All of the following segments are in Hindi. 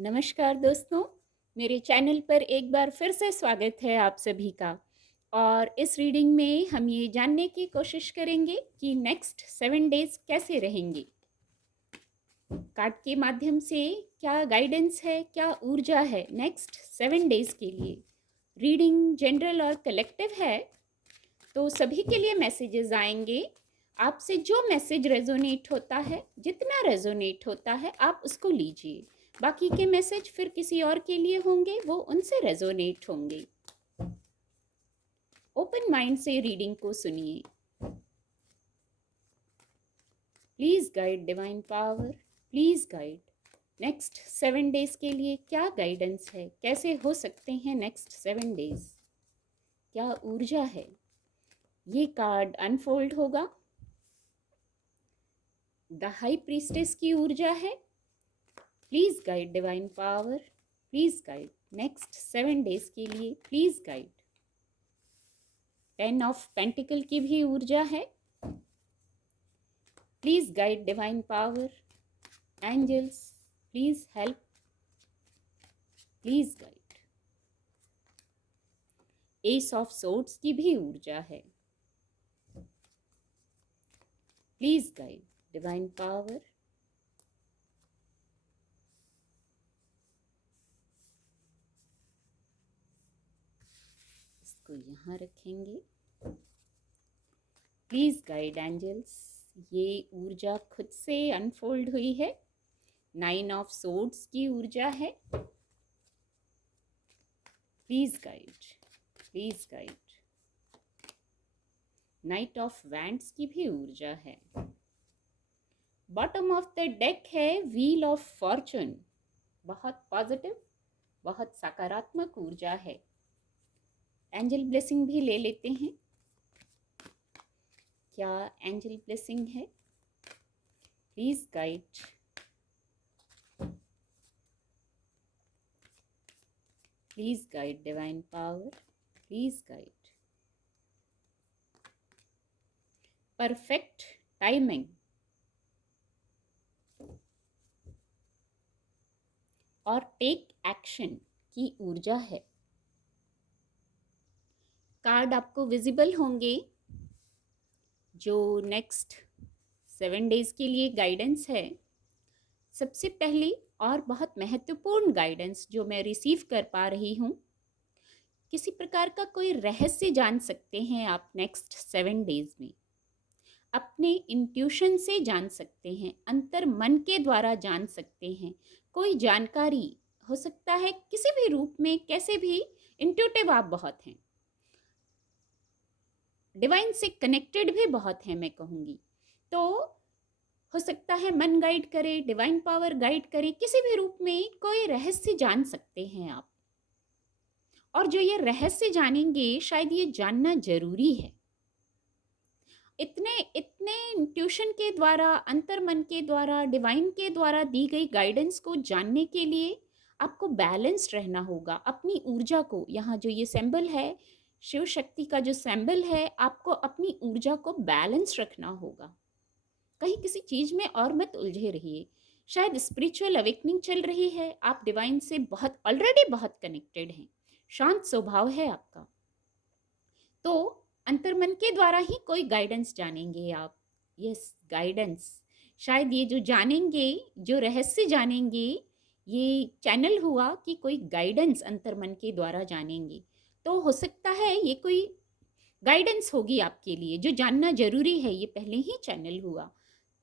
नमस्कार दोस्तों, मेरे चैनल पर एक बार फिर से स्वागत है आप सभी का। और इस रीडिंग में हम ये जानने की कोशिश करेंगे कि नेक्स्ट 7 डेज कैसे रहेंगे। कार्ड के माध्यम से क्या गाइडेंस है, क्या ऊर्जा है नेक्स्ट 7 डेज के लिए। रीडिंग जनरल और कलेक्टिव है, तो सभी के लिए मैसेजेस आएंगे। आपसे जो मैसेज रेजोनेट होता है, जितना रेजोनेट होता है आप उसको लीजिए। बाकी के मैसेज फिर किसी और के लिए होंगे, वो उनसे रेजोनेट होंगे। ओपन माइंड से रीडिंग को सुनिए। Please guide divine power, please guide next 7 days के लिए क्या गाइडेंस है, कैसे हो सकते हैं नेक्स्ट 7 डेज, क्या ऊर्जा है। ये कार्ड अनफोल्ड होगा। द हाई प्रीस्टेस की ऊर्जा है। Please guide divine power, please guide next 7 days के लिए, प्लीज गाइड। 10 ऑफ पेंटिकल की भी ऊर्जा है। Please guide divine power, angels please help, please guide. Ace of swords की भी ऊर्जा है। Please guide divine power. इसको यहाँ रखेंगे। प्लीज गाइड एंजल्स, ये ऊर्जा खुद से अनफोल्ड हुई है। 9 ऑफ सोर्ड्स की ऊर्जा है। Please guide, please guide. Night of wands की भी ऊर्जा है। बॉटम ऑफ द डेक है व्हील ऑफ फॉर्चून। बहुत पॉजिटिव, बहुत सकारात्मक ऊर्जा है। एंजल ब्लेसिंग भी ले लेते हैं। क्या एंजल ब्लेसिंग है? Please guide, please guide divine power, please guide. Perfect timing और टेक एक्शन की ऊर्जा है। कार्ड आपको विजिबल होंगे जो नेक्स्ट 7 डेज के लिए गाइडेंस है। सबसे पहली और बहुत महत्वपूर्ण गाइडेंस जो मैं रिसीव कर पा रही हूँ, किसी प्रकार का कोई रहस्य जान सकते हैं आप नेक्स्ट 7 डेज में। अपने इंट्यूशन से जान सकते हैं, अंतर मन के द्वारा जान सकते हैं। कोई जानकारी हो सकता है किसी भी रूप में, कैसे भी इंट्यूटिव आप बहुत हैं। डिवाइन से कनेक्टेड भी बहुत है मैं कहूँगी। तो हो सकता है मन गाइड करे, डिवाइन पावर गाइड करे, किसी भी रूप में कोई रहस्य जान सकते हैं आप। और जो ये रहस्य जानेंगे, शायद ये जानना जरूरी है। इतने इतने इंट्यूशन के द्वारा, अंतर मन के द्वारा, डिवाइन के द्वारा दी गई गाइडेंस को जानने के लिए आपको बैलेंस्ड रहना होगा। अपनी ऊर्जा को, यहाँ जो ये सिंबल है, शिव शक्ति का जो सिंबल है, आपको अपनी ऊर्जा को बैलेंस रखना होगा। कहीं किसी चीज में और मत उलझे रहिए। शायद स्पिरिचुअल अवेकनिंग चल रही है, आप डिवाइन से बहुत ऑलरेडी बहुत कनेक्टेड हैं, शांत स्वभाव है आपका। तो अंतर्मन के द्वारा ही कोई गाइडेंस जानेंगे आप। Yes, guidance. शायद ये जो जानेंगे, जो रहस्य जानेंगे, ये चैनल हुआ कि कोई गाइडेंस अंतर्मन के द्वारा जानेंगे। तो हो सकता है ये कोई गाइडेंस होगी आपके लिए जो जानना जरूरी है, ये पहले ही चैनल हुआ।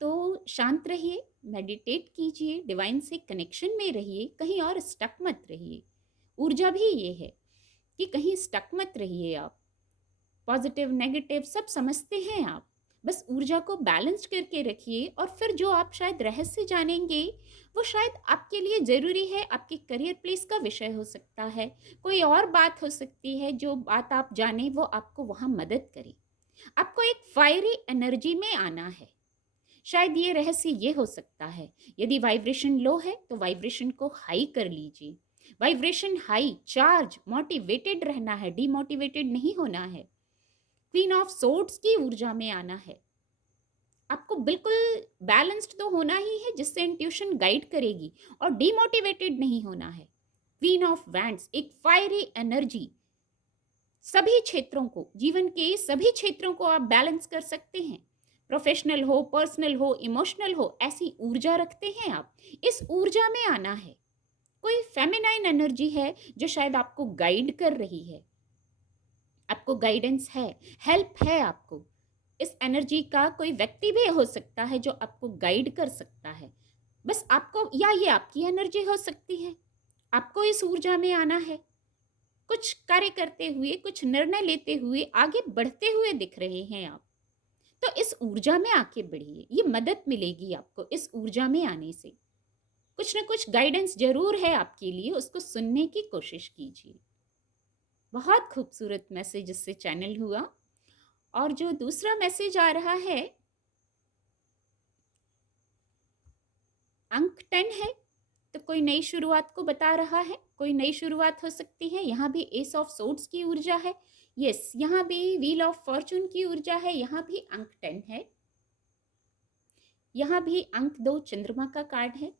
तो शांत रहिए, मेडिटेट कीजिए, डिवाइन से कनेक्शन में रहिए, कहीं और स्टक मत रहिए। ऊर्जा भी ये है कि कहीं स्टक मत रहिए आप। पॉजिटिव नेगेटिव सब समझते हैं आप, बस ऊर्जा को बैलेंस करके रखिए। और फिर जो आप शायद रहस्य जानेंगे, वो शायद आपके लिए ज़रूरी है, आपके करियर प्लेस का विषय हो सकता है, कोई और बात हो सकती है। जो बात आप जाने वो आपको वहाँ मदद करे, आपको एक फायरी एनर्जी में आना है। शायद ये रहस्य ये हो सकता है। यदि वाइब्रेशन लो है तो वाइब्रेशन को हाई कर लीजिए। वाइब्रेशन हाई, चार्ज, मोटिवेटेड रहना है, डीमोटिवेटेड नहीं होना है। क्वीन ऑफ सोर्ड्स की ऊर्जा में आना है। आपको बिल्कुल बैलेंस्ड तो होना ही है, जिससे इंट्यूशन गाइड करेगी, और डीमोटिवेटेड नहीं होना है। क्वीन ऑफ वैंड्स एक फायरी एनर्जी, सभी क्षेत्रों को, जीवन के सभी क्षेत्रों को आप बैलेंस कर सकते हैं। प्रोफेशनल हो, पर्सनल हो, इमोशनल हो, ऐसी ऊर्जा रखते हैं आप। इस ऊर्जा में आना है। कोई फेमिनाइन एनर्जी है जो शायद आपको गाइड कर रही है, आपको गाइडेंस है, हेल्प है आपको। इस एनर्जी का कोई व्यक्ति भी हो सकता है जो आपको गाइड कर सकता है। बस आपको, या ये आपकी एनर्जी हो सकती है, आपको इस ऊर्जा में आना है। कुछ कार्य करते हुए, कुछ निर्णय लेते हुए, आगे बढ़ते हुए दिख रहे हैं आप, तो इस ऊर्जा में आके बढ़िए। ये मदद मिलेगी आपको इस ऊर्जा में आने से। कुछ ना कुछ गाइडेंस जरूर है आपके लिए, उसको सुनने की कोशिश कीजिए। बहुत खूबसूरत मैसेज इससे चैनल हुआ। और जो दूसरा मैसेज आ रहा है, अंक 10 है, तो कोई नई शुरुआत को बता रहा है। कोई नई शुरुआत हो सकती है। यहाँ भी एस ऑफ सोर्ड्स की ऊर्जा है। यस, यहाँ भी व्हील ऑफ फॉर्चून की ऊर्जा है। यहाँ भी अंक 10 है। यहाँ भी अंक 2 चंद्रमा का कार्ड है।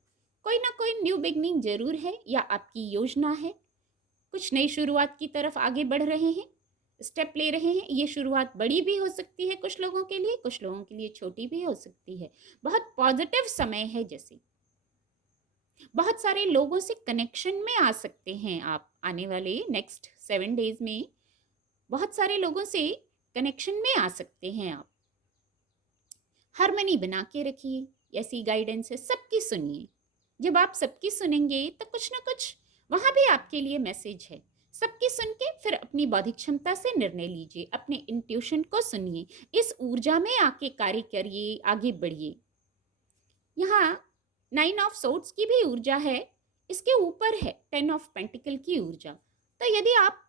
कोई ना कोई न्यू बिगनिंग जरूर है, या आपकी योजना है। कुछ नई शुरुआत की तरफ आगे बढ़ रहे हैं, स्टेप ले रहे हैं। ये शुरुआत बड़ी भी हो सकती है कुछ लोगों के लिए, कुछ लोगों के लिए छोटी भी हो सकती है। बहुत पॉजिटिव समय है। जैसे बहुत सारे लोगों से कनेक्शन में आ सकते हैं आप आने वाले नेक्स्ट 7 डेज में। बहुत सारे लोगों से कनेक्शन में आ सकते हैं आप। हार्मनी बना के रखिए, ऐसी गाइडेंस है। सबकी सुनिए। जब आप सबकी सुनेंगे तो कुछ ना कुछ वहां भी आपके लिए मैसेज है। सबकी सुन के फिर अपनी बौद्धिक क्षमता से निर्णय लीजिए, अपने इंट्यूशन को सुनिए, इस ऊर्जा में आके कार्य करिए, आगे बढ़िए। यहाँ 9 ऑफ सोर्ड्स की भी ऊर्जा है, इसके ऊपर है 10 ऑफ पेंटिकल की ऊर्जा। तो यदि आप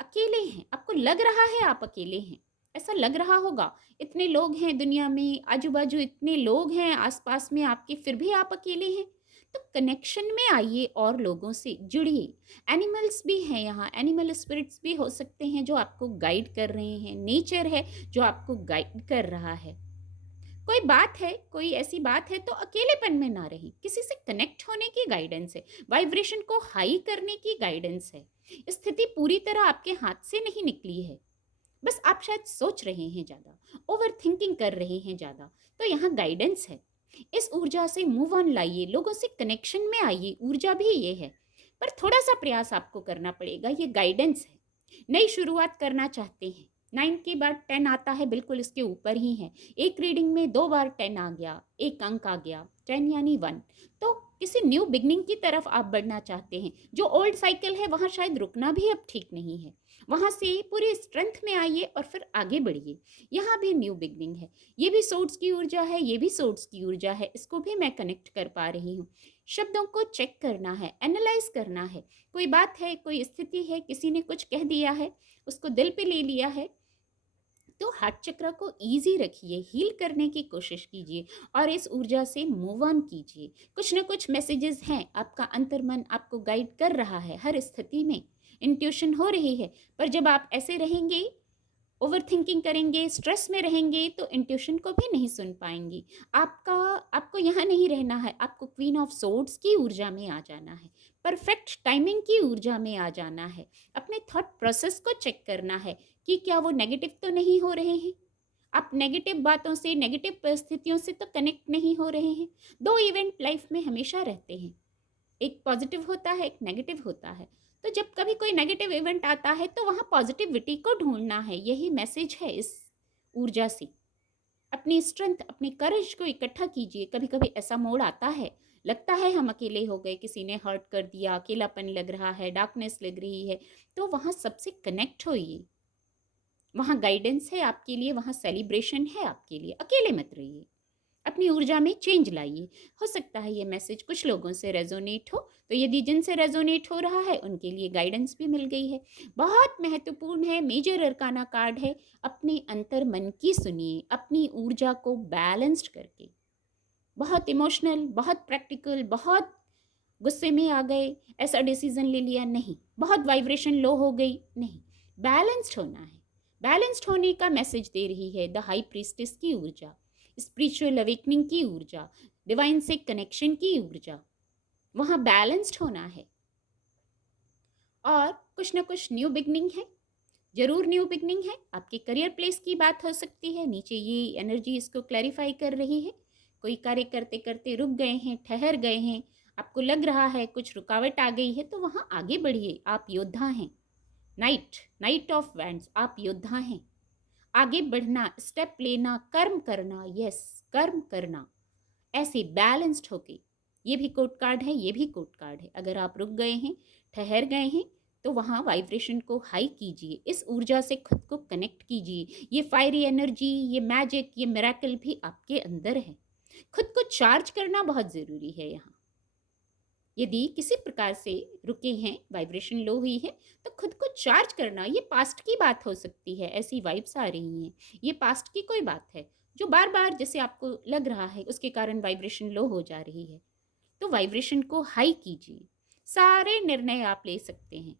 अकेले हैं, आपको लग रहा है आप अकेले हैं, ऐसा लग रहा होगा, इतने लोग हैं दुनिया में, आजू बाजू इतने लोग हैं आसपास में आपके, फिर भी आप अकेले हैं, तो कनेक्शन में आइए और लोगों से जुड़िए। एनिमल्स भी हैं यहाँ, एनिमल स्पिरिट्स भी हो सकते हैं जो आपको गाइड कर रहे हैं। नेचर है जो आपको गाइड कर रहा है। कोई बात है, कोई ऐसी बात है, तो अकेलेपन में ना रही, किसी से कनेक्ट होने की गाइडेंस है, वाइब्रेशन को हाई करने की गाइडेंस है। स्थिति पूरी तरह आपके हाथ से नहीं निकली है, बस आप शायद सोच रहे हैं ज़्यादा, ओवर थिंकिंग कर रहे हैं ज़्यादा, तो यहाँ गाइडेंस है। इस ऊर्जा से मूव ऑन लाइए, लोगों से कनेक्शन में आइए। ऊर्जा भी ये है, पर थोड़ा सा प्रयास आपको करना पड़ेगा। ये गाइडेंस है। नई शुरुआत करना चाहते हैं, 9 के बाद 10 आता है, बिल्कुल इसके ऊपर ही है। एक रीडिंग में 2 बार 10 आ गया, एक अंक आ गया, 10 यानी 1। तो किसी न्यू बिगनिंग की तरफ आप बढ़ना चाहते हैं। जो ओल्ड साइकिल है वहाँ शायद रुकना भी अब ठीक नहीं है, वहाँ से पूरी स्ट्रेंथ में आइए और फिर आगे बढ़िए। यहाँ भी न्यू बिगनिंग है। ये भी सोर्ड्स की ऊर्जा है, ये भी सोर्ड्स की ऊर्जा है, इसको भी मैं कनेक्ट कर पा रही हूँ। शब्दों को चेक करना है, एनालाइज करना है। कोई बात है, कोई स्थिति है, किसी ने कुछ कह दिया है, उसको दिल पे ले लिया है, तो हार्ट चक्र को इजी रखिए, हील करने की कोशिश कीजिए और इस ऊर्जा से मूव ऑन कीजिए। कुछ ना कुछ मैसेजेस हैं, आपका अंतर्मन आपको गाइड कर रहा है हर स्थिति में। इंट्यूशन हो रही है, पर जब आप ऐसे रहेंगे, ओवर थिंकिंग करेंगे, स्ट्रेस में रहेंगे, तो इंट्यूशन को भी नहीं सुन पाएंगी। आपको यहाँ नहीं रहना है, आपको क्वीन ऑफ सोर्ड्स की ऊर्जा में आ जाना है, परफेक्ट टाइमिंग की ऊर्जा में आ जाना है। अपने थॉट प्रोसेस को चेक करना है कि क्या वो नेगेटिव तो नहीं हो रहे हैं। आप नेगेटिव बातों से, नेगेटिव परिस्थितियों से तो कनेक्ट नहीं हो रहे हैं। 2 इवेंट लाइफ में हमेशा रहते हैं, एक पॉजिटिव होता है, एक नेगेटिव होता है। तो जब कभी कोई नेगेटिव इवेंट आता है तो वहाँ पॉजिटिविटी को ढूंढना है। यही मैसेज है इस ऊर्जा से। अपनी स्ट्रेंथ, अपनी करेज को इकट्ठा कीजिए। कभी कभी ऐसा मोड़ आता है, लगता है हम अकेले हो गए, किसी ने हर्ट कर दिया, अकेलापन लग रहा है, डार्कनेस लग रही है, तो वहाँ सबसे कनेक्ट होइए। वहाँ गाइडेंस है आपके लिए, वहाँ सेलिब्रेशन है आपके लिए। अकेले मत रहिए, अपनी ऊर्जा में चेंज लाइए। हो सकता है ये मैसेज कुछ लोगों से रेजोनेट हो, तो यदि जिनसे रेजोनेट हो रहा है उनके लिए गाइडेंस भी मिल गई है। बहुत महत्वपूर्ण है, मेजर अरकाना कार्ड है। अपने अंतर मन की सुनिए, अपनी ऊर्जा को बैलेंस्ड करके। बहुत इमोशनल, बहुत प्रैक्टिकल, बहुत गुस्से में आ गए, ऐसा डिसीजन ले लिया, नहीं। बहुत वाइब्रेशन लो हो गई, नहीं। बैलेंस्ड होना है। बैलेंस्ड होने का मैसेज दे रही है द हाई प्रीस्टेस की ऊर्जा। स्पिरिचुअल अवेकनिंग की ऊर्जा, डिवाइन से कनेक्शन की ऊर्जा, वहाँ बैलेंस्ड होना है। और कुछ ना कुछ न्यू बिगनिंग है, जरूर न्यू बिगनिंग है। आपके करियर प्लेस की बात हो सकती है, नीचे ये एनर्जी इसको क्लैरिफाई कर रही है। कोई कार्य करते करते रुक गए हैं, ठहर गए हैं, आपको लग रहा है कुछ रुकावट आ गई है, तो वहाँ आगे बढ़िए, आप योद्धा हैं। नाइट, नाइट ऑफ वैंड्स, आप योद्धा हैं। आगे बढ़ना, स्टेप लेना, कर्म करना, यस, कर्म करना, ऐसे बैलेंस्ड होके। ये भी कोड कार्ड है, ये भी कोड कार्ड है। अगर आप रुक गए हैं, ठहर गए हैं, तो वहाँ वाइब्रेशन को हाई कीजिए, इस ऊर्जा से खुद को कनेक्ट कीजिए। ये फायरी एनर्जी, ये मैजिक, ये मिरेकल भी आपके अंदर है। खुद को चार्ज करना बहुत ज़रूरी है यहाँ। यदि किसी प्रकार से रुके हैं, वाइब्रेशन लो हुई है, तो खुद को चार्ज करना, ये पास्ट की बात हो सकती है, ऐसी वाइब्स आ रही हैं, ये पास्ट की कोई बात है जो बार बार जैसे आपको लग रहा है उसके कारण वाइब्रेशन लो हो जा रही है। तो वाइब्रेशन को हाई कीजिए, सारे निर्णय आप ले सकते हैं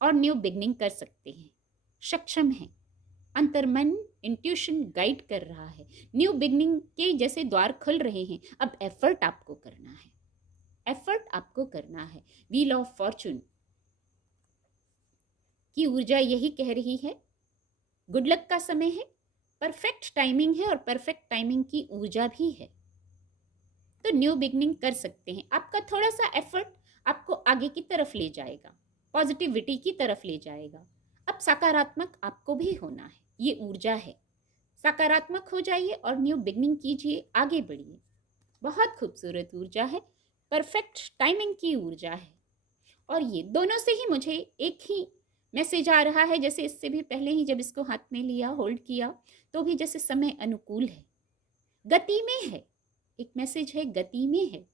और न्यू बिगनिंग कर सकते हैं, सक्षम हैं। अंतर्मन, इंट्यूशन गाइड कर रहा है, न्यू बिगनिंग के जैसे द्वार खुल रहे हैं। अब एफर्ट आपको करना है, एफर्ट आपको करना है। व्हील ऑफ फॉर्चून की ऊर्जा यही कह रही है, गुड लक का समय है, परफेक्ट टाइमिंग है, और परफेक्ट टाइमिंग की ऊर्जा भी है। तो न्यू बिगनिंग कर सकते हैं। आपका थोड़ा सा एफर्ट आपको आगे की तरफ ले जाएगा, पॉजिटिविटी की तरफ ले जाएगा। अब सकारात्मक आपको भी होना है, ये ऊर्जा है। सकारात्मक हो जाइए और न्यू बिगनिंग कीजिए, आगे बढ़िए। बहुत खूबसूरत ऊर्जा है, परफेक्ट टाइमिंग की ऊर्जा है। और ये दोनों से ही मुझे एक ही मैसेज आ रहा है, जैसे इससे भी पहले ही जब इसको हाथ में लिया, होल्ड किया, तो भी जैसे समय अनुकूल है, गति में है। एक मैसेज है, गति में है।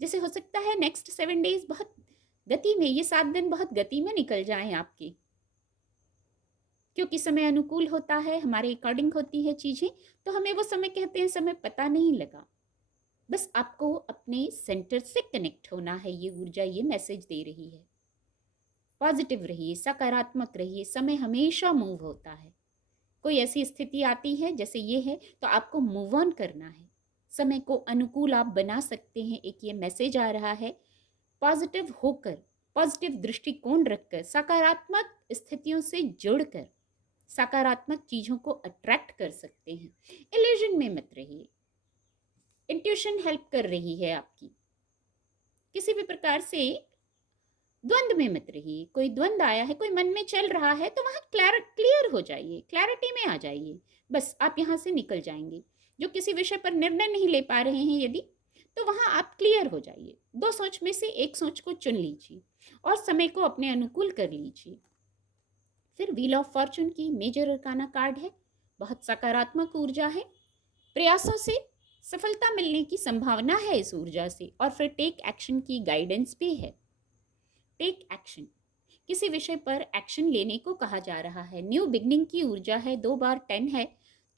जैसे हो सकता है नेक्स्ट 7 डेज बहुत गति में, ये 7 दिन बहुत गति में निकल जाएं आपके, क्योंकि समय अनुकूल होता है, हमारे अकॉर्डिंग होती है चीज़ें, तो हमें वो समय कहते हैं, समय पता नहीं लगा। बस आपको अपने सेंटर से कनेक्ट होना है, ये ऊर्जा ये मैसेज दे रही है। पॉजिटिव रहिए, सकारात्मक रहिए, समय हमेशा मूव होता है। कोई ऐसी स्थिति आती है जैसे ये है, तो आपको मूव ऑन करना है, समय को अनुकूल आप बना सकते हैं। एक ये मैसेज आ रहा है, पॉजिटिव होकर, पॉजिटिव दृष्टिकोण रखकर, सकारात्मक स्थितियों से जुड़कर सकारात्मक चीज़ों को अट्रैक्ट कर सकते हैं। इल्यूजन में मत रहिए, इंट्यूशन हेल्प कर रही है आपकी। किसी भी प्रकार से द्वंद में मत रहिए। कोई द्वंद आया है, कोई मन में चल रहा है, तो वहाँ क्लियर हो जाइए, क्लैरिटी में आ जाइए। बस आप यहाँ से निकल जाएंगे। जो किसी विषय पर निर्णय नहीं ले पा रहे हैं यदि, तो वहाँ आप क्लियर हो जाइए। 2 सोच में से एक सोच को चुन लीजिए और समय को अपने अनुकूल कर लीजिए। फिर व्हील ऑफ फॉर्चून की मेजर अरकाना कार्ड है, बहुत सकारात्मक ऊर्जा है। प्रयासों से सफलता मिलने की संभावना है इस ऊर्जा से। और फिर टेक एक्शन की गाइडेंस भी है। टेक एक्शन, किसी विषय पर एक्शन लेने को कहा जा रहा है। न्यू बिगनिंग की ऊर्जा है, 2 बार 10 है,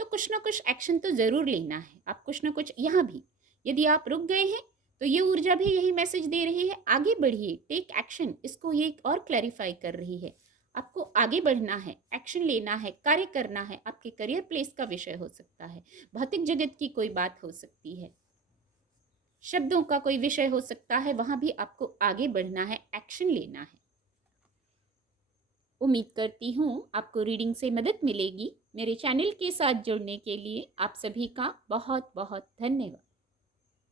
तो कुछ ना कुछ एक्शन तो ज़रूर लेना है। आप कुछ ना कुछ, यहाँ भी यदि आप रुक गए हैं तो ये ऊर्जा भी यही मैसेज दे रही है, आगे बढ़िए, टेक एक्शन। इसको ये और क्लैरिफाई कर रही है, आपको आगे बढ़ना है, एक्शन लेना है, कार्य करना है। आपके करियर प्लेस का विषय हो सकता है, भौतिक जगत की कोई बात हो सकती है, शब्दों का कोई विषय हो सकता है, वहां भी आपको आगे बढ़ना है, एक्शन लेना है। उम्मीद करती हूँ आपको रीडिंग से मदद मिलेगी। मेरे चैनल के साथ जुड़ने के लिए आप सभी का बहुत बहुत धन्यवाद।